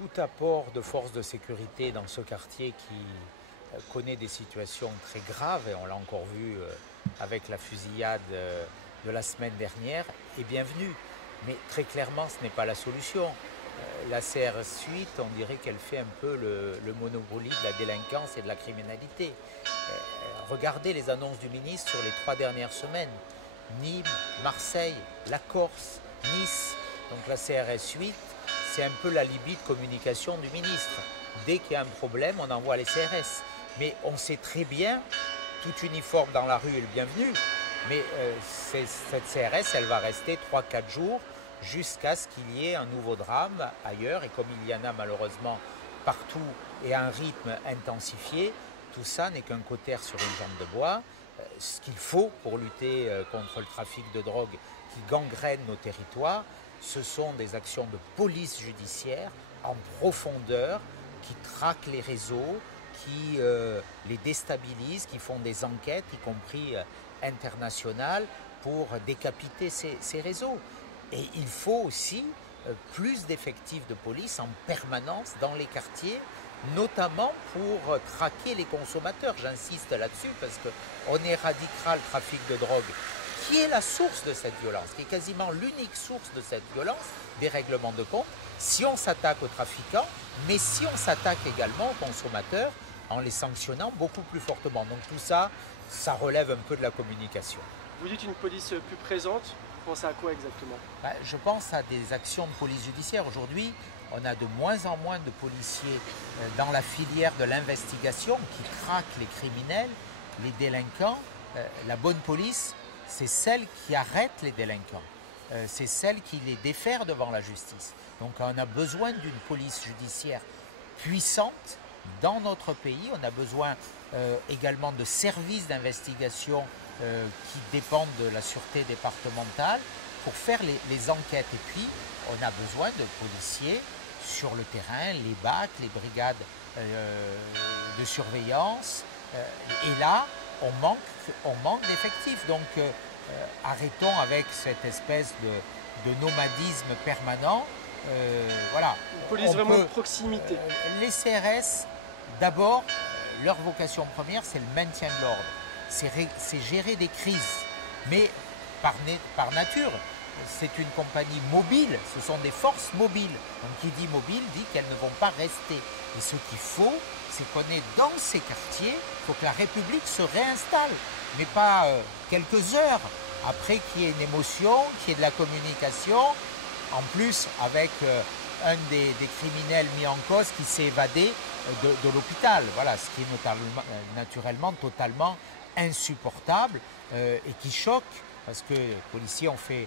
Tout apport de forces de sécurité dans ce quartier qui connaît des situations très graves, et on l'a encore vu avec la fusillade de la semaine dernière, est bienvenu. Mais très clairement, ce n'est pas la solution. La CRS 8, on dirait qu'elle fait un peu le Monopoly de la délinquance et de la criminalité. Regardez les annonces du ministre sur les 3 dernières semaines. Nîmes, Marseille, la Corse, Nice. Donc la CRS 8, c'est un peu l'alibi de communication du ministre. Dès qu'il y a un problème, on envoie les CRS. Mais on sait très bien, tout uniforme dans la rue est le bienvenu, mais cette CRS, elle va rester 3-4 jours jusqu'à ce qu'il y ait un nouveau drame ailleurs. Et comme il y en a malheureusement partout et à un rythme intensifié, tout ça n'est qu'un cautère sur une jambe de bois. Ce qu'il faut pour lutter contre le trafic de drogue qui gangrène nos territoires, ce sont des actions de police judiciaire en profondeur qui traquent les réseaux, qui les déstabilisent, qui font des enquêtes, y compris internationales, pour décapiter ces réseaux. Et il faut aussi plus d'effectifs de police en permanence dans les quartiers, notamment pour traquer les consommateurs. J'insiste là-dessus parce qu'on éradiquera le trafic de drogue, qui est la source de cette violence, qui est quasiment l'unique source de cette violence, des règlements de compte, si on s'attaque aux trafiquants, mais si on s'attaque également aux consommateurs en les sanctionnant beaucoup plus fortement. Donc tout ça, ça relève un peu de la communication. Vous dites une police plus présente, vous pensez à quoi exactement? Je pense à des actions de police judiciaire. Aujourd'hui, on a de moins en moins de policiers dans la filière de l'investigation qui traquent les criminels, les délinquants. La bonne police, c'est celle qui arrête les délinquants. C'est celle qui les défère devant la justice. Donc on a besoin d'une police judiciaire puissante dans notre pays. On a besoin également de services d'investigation qui dépendent de la sûreté départementale pour faire les enquêtes. Et puis, on a besoin de policiers sur le terrain, les BAC, les brigades de surveillance. Et là, on manque d'effectifs. Donc, arrêtons avec cette espèce de nomadisme permanent. Voilà. Une police vraiment de proximité. Les CRS, d'abord, leur vocation première, c'est le maintien de l'ordre. C'est gérer des crises. Mais par nature, c'est une compagnie mobile, ce sont des forces mobiles. Donc qui dit mobile dit qu'elles ne vont pas rester. Et ce qu'il faut, c'est qu'on ait dans ces quartiers, il faut que la République se réinstalle. Mais pas quelques heures après qu'il y ait une émotion, qu'il y ait de la communication. En plus, avec un des criminels mis en cause qui s'est évadé de l'hôpital. Voilà, ce qui est naturellement totalement insupportable et qui choque, parce que les policiers ont fait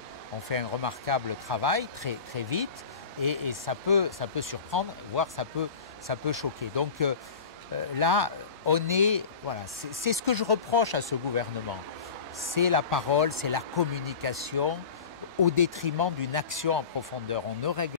un remarquable travail très vite et ça peut surprendre, voire ça peut choquer. Donc là, voilà, c'est ce que je reproche à ce gouvernement. C'est la parole, c'est la communication au détriment d'une action en profondeur. On ne règle